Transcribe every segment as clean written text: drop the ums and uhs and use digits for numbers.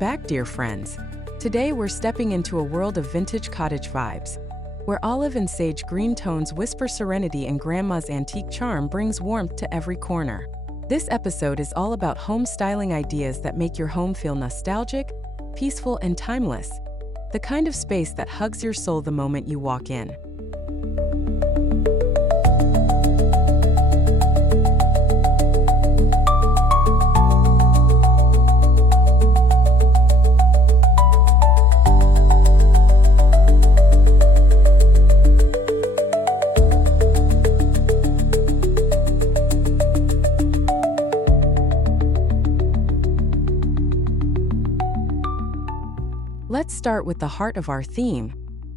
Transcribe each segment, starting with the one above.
back, dear friends. Today we're stepping into a world of vintage cottage vibes, where olive and sage green tones whisper serenity and grandma's antique charm brings warmth to every corner. This episode is all about home styling ideas that make your home feel nostalgic, peaceful, and timeless. The kind of space that hugs your soul the moment you walk in. Let's start with the heart of our theme,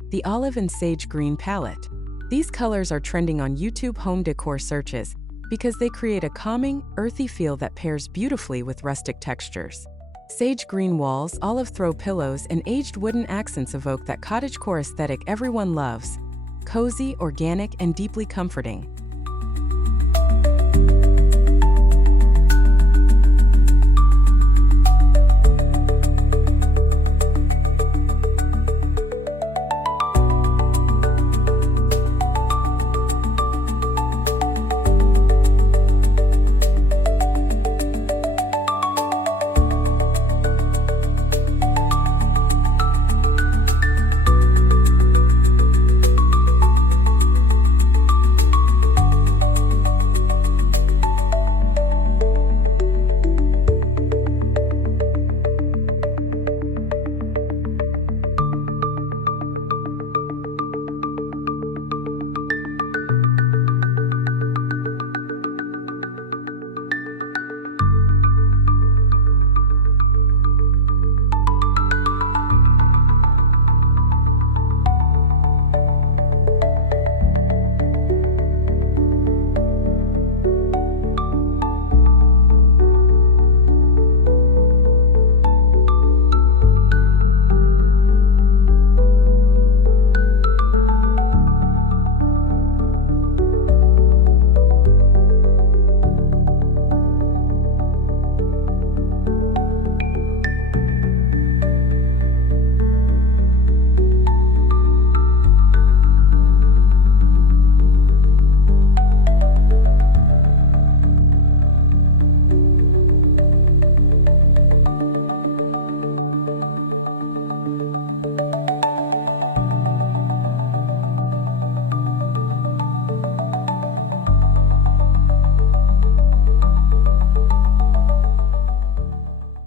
the olive and sage green palette. These colors are trending on YouTube home decor searches because they create a calming, earthy feel that pairs beautifully with rustic textures. Sage green walls, olive throw pillows, and aged wooden accents evoke that cottagecore aesthetic everyone loves. Cozy, organic, and deeply comforting.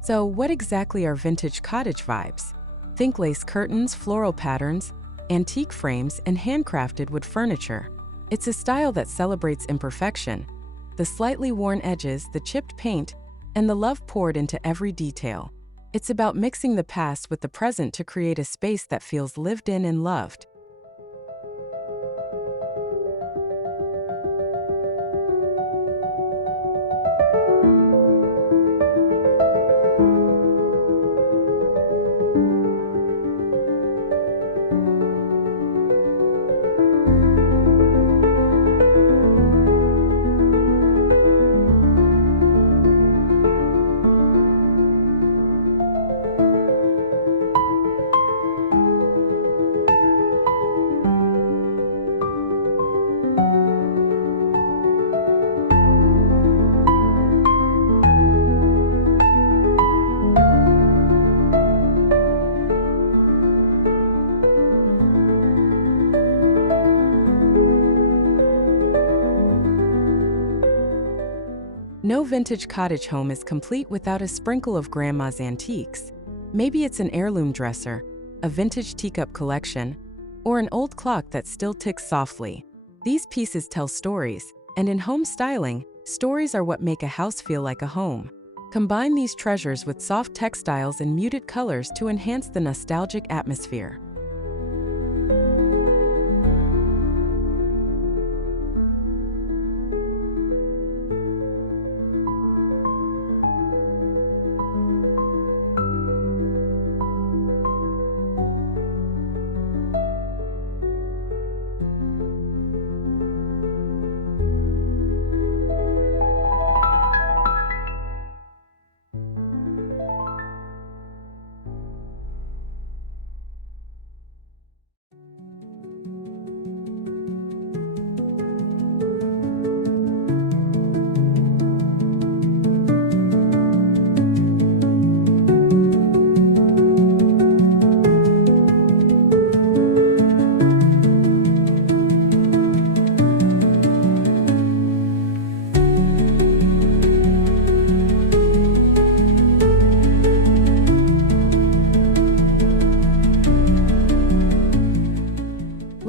So what exactly are vintage cottage vibes? Think lace curtains, floral patterns, antique frames, and handcrafted wood furniture. It's a style that celebrates imperfection, the slightly worn edges, the chipped paint, and the love poured into every detail. It's about mixing the past with the present to create a space that feels lived in and loved. No vintage cottage home is complete without a sprinkle of grandma's antiques. Maybe it's an heirloom dresser, a vintage teacup collection, or an old clock that still ticks softly. These pieces tell stories, and in home styling, stories are what make a house feel like a home. Combine these treasures with soft textiles and muted colors to enhance the nostalgic atmosphere.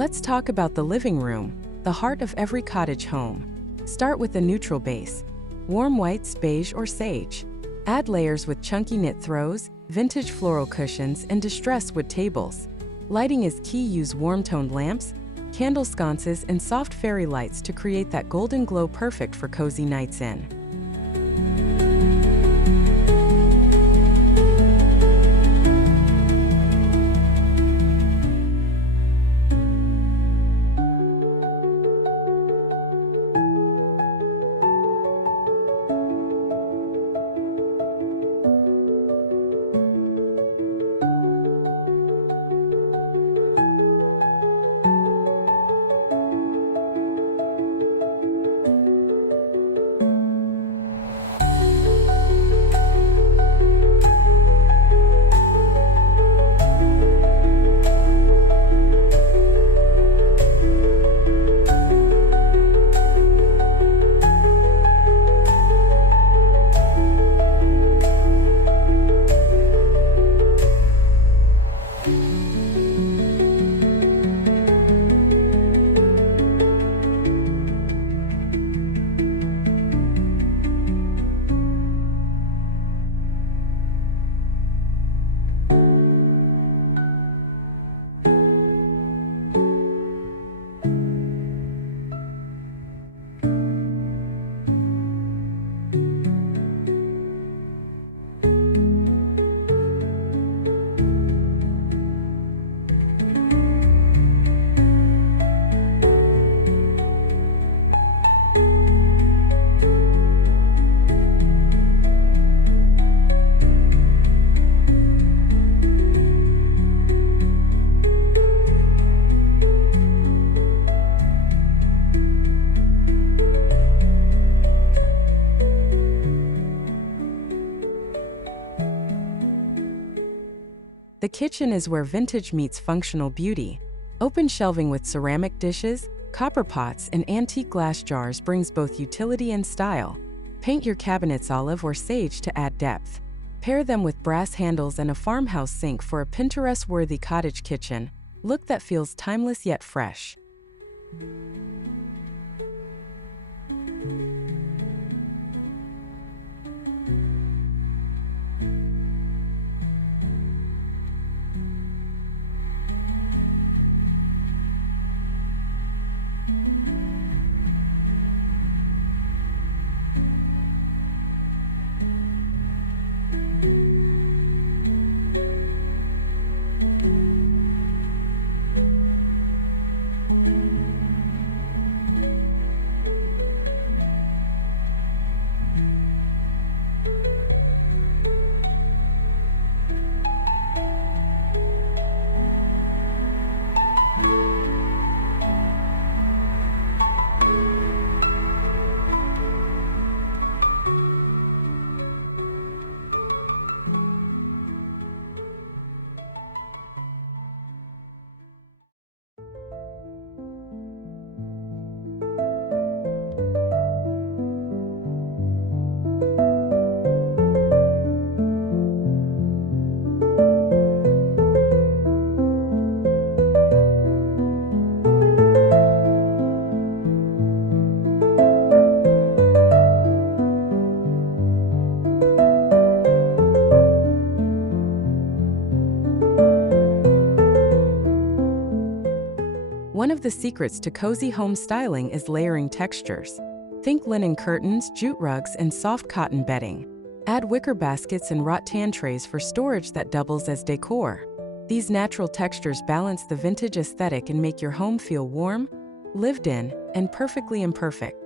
Let's talk about the living room, the heart of every cottage home. Start with a neutral base. Warm whites, beige, or sage. Add layers with chunky knit throws, vintage floral cushions, and distressed wood tables. Lighting is key. Use warm-toned lamps, candle sconces, and soft fairy lights to create that golden glow perfect for cozy nights in. The kitchen is where vintage meets functional beauty. Open shelving with ceramic dishes, copper pots, and antique glass jars brings both utility and style. Paint your cabinets olive or sage to add depth. Pair them with brass handles and a farmhouse sink for a Pinterest-worthy cottage kitchen. Look that feels timeless yet fresh. One of the secrets to cozy home styling is layering textures. Think linen curtains, jute rugs, and soft cotton bedding. Add wicker baskets and rattan trays for storage that doubles as decor. These natural textures balance the vintage aesthetic and make your home feel warm, lived in, and perfectly imperfect.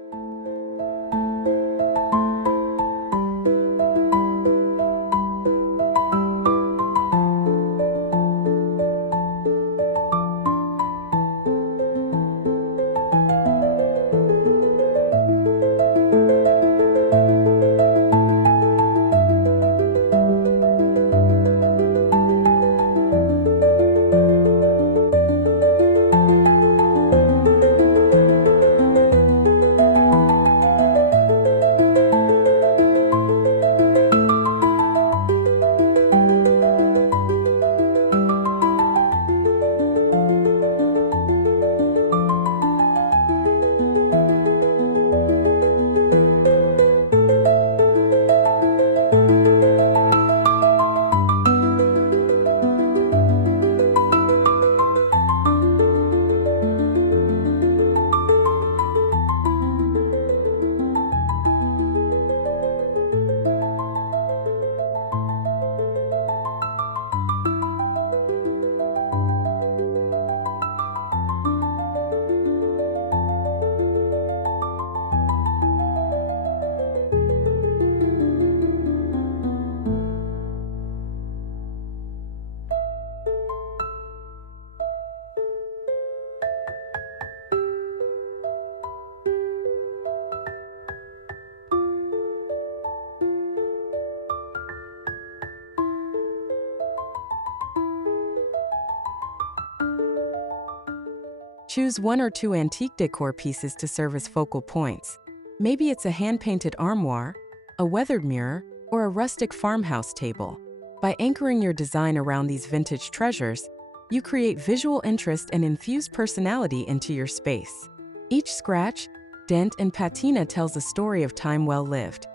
Choose 1 or 2 antique decor pieces to serve as focal points. Maybe it's a hand-painted armoire, a weathered mirror, or a rustic farmhouse table. By anchoring your design around these vintage treasures, you create visual interest and infuse personality into your space. Each scratch, dent, and patina tells a story of time well lived.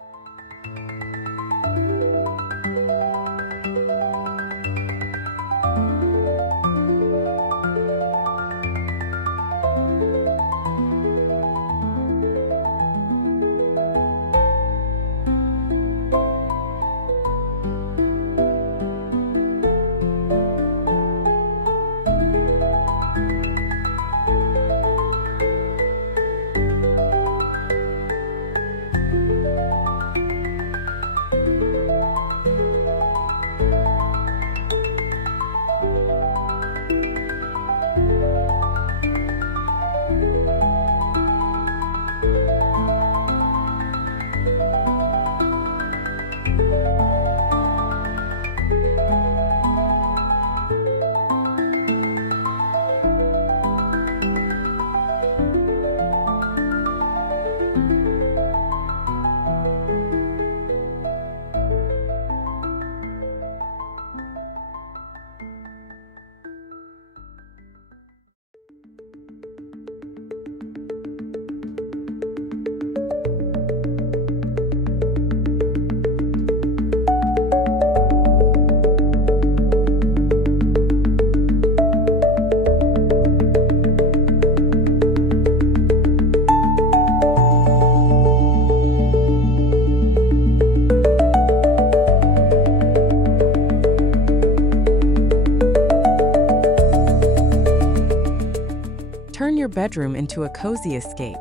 Turn your bedroom into a cozy escape.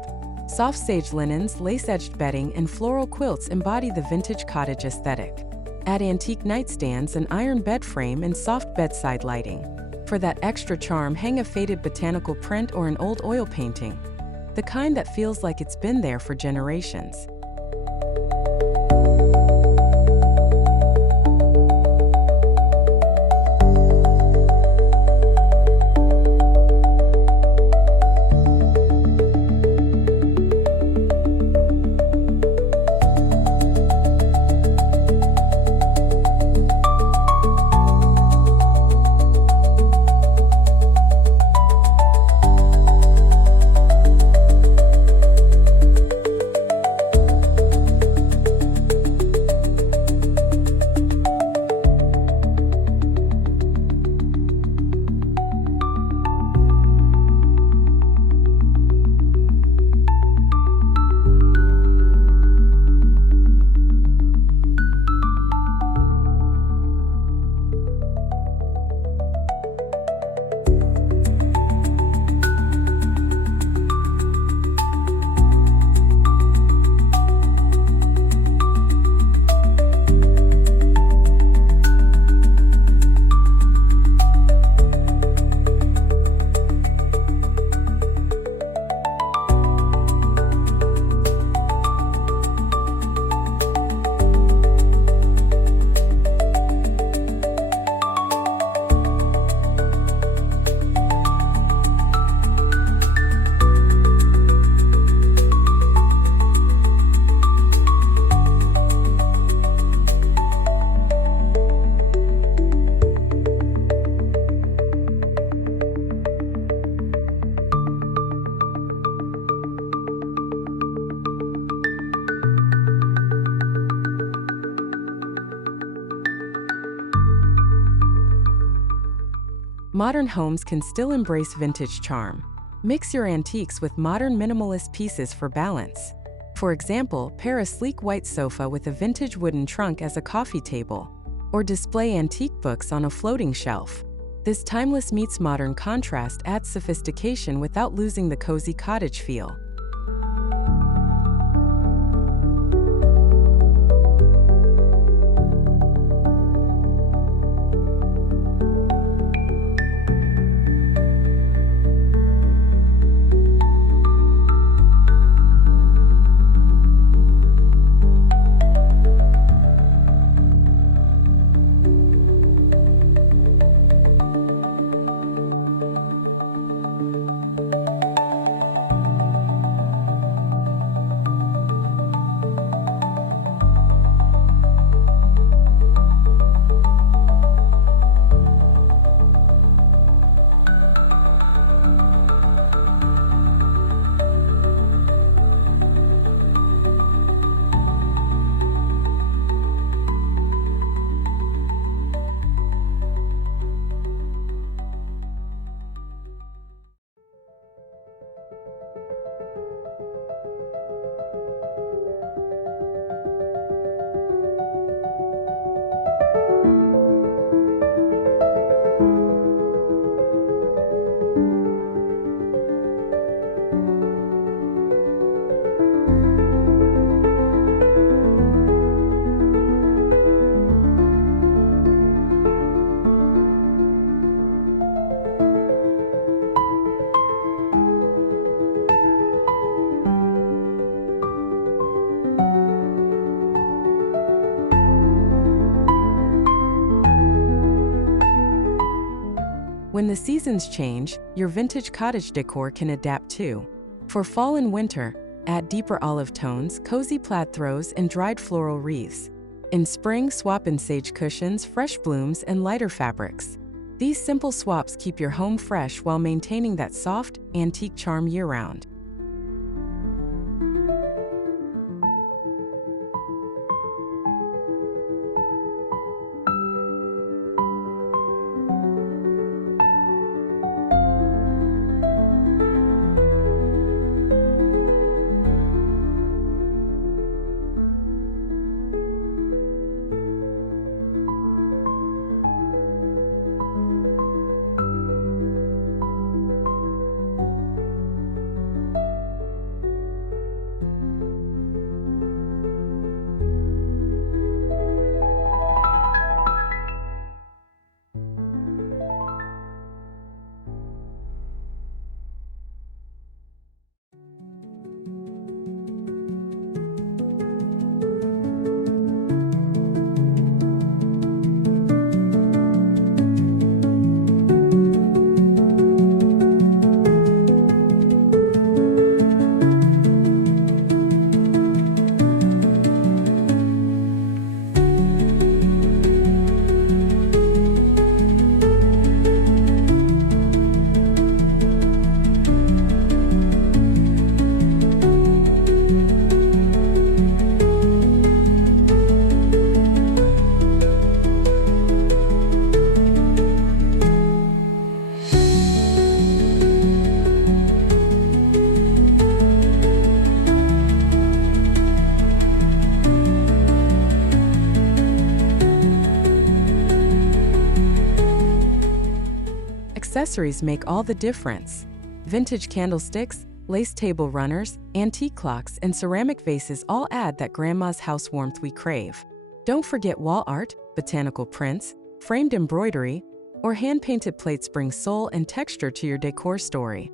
Soft sage linens, lace-edged bedding, and floral quilts embody the vintage cottage aesthetic. Add antique nightstands, an iron bed frame, and soft bedside lighting. For that extra charm, hang a faded botanical print or an old oil painting, the kind that feels like it's been there for generations. Modern homes can still embrace vintage charm. Mix your antiques with modern minimalist pieces for balance. For example, pair a sleek white sofa with a vintage wooden trunk as a coffee table, or display antique books on a floating shelf. This timeless meets modern contrast adds sophistication without losing the cozy cottage feel. When the seasons change, your vintage cottage decor can adapt too. For fall and winter, add deeper olive tones, cozy plaid throws, and dried floral wreaths. In spring, swap in sage cushions, fresh blooms, and lighter fabrics. These simple swaps keep your home fresh while maintaining that soft, antique charm year-round. Accessories make all the difference. Vintage candlesticks, lace table runners, antique clocks, and ceramic vases all add that grandma's house warmth we crave. Don't forget wall art, botanical prints, framed embroidery, or hand-painted plates bring soul and texture to your decor story.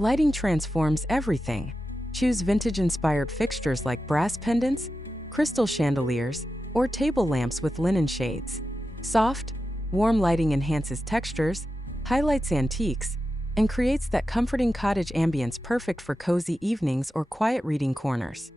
Lighting transforms everything. Choose vintage-inspired fixtures like brass pendants, crystal chandeliers, or table lamps with linen shades. Soft, warm lighting enhances textures, highlights antiques, and creates that comforting cottage ambience perfect for cozy evenings or quiet reading corners.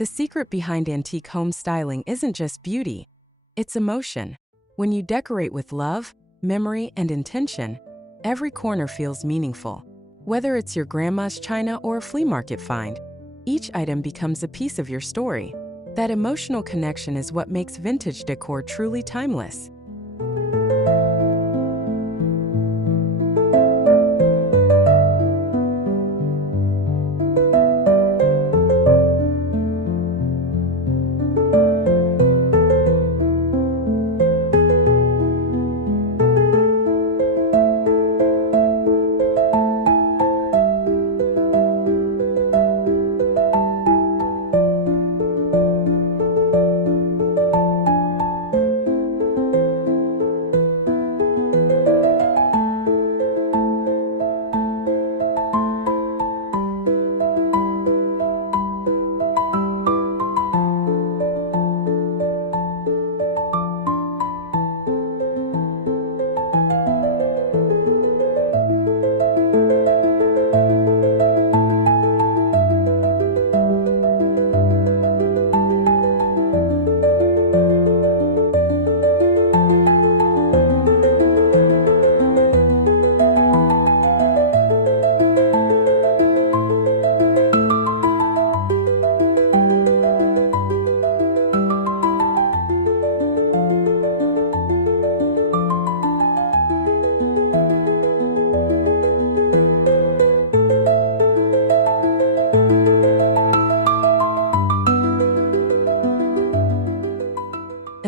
The secret behind antique home styling isn't just beauty, it's emotion. When you decorate with love, memory, and intention, every corner feels meaningful. Whether it's your grandma's china or a flea market find, each item becomes a piece of your story. That emotional connection is what makes vintage decor truly timeless.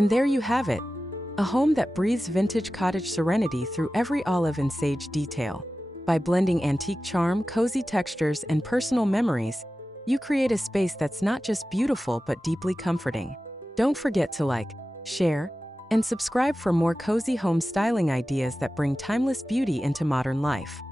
And there you have it, a home that breathes vintage cottage serenity through every olive and sage detail. By blending antique charm, cozy textures, and personal memories, you create a space that's not just beautiful but deeply comforting. Don't forget to like, share, and subscribe for more cozy home styling ideas that bring timeless beauty into modern life.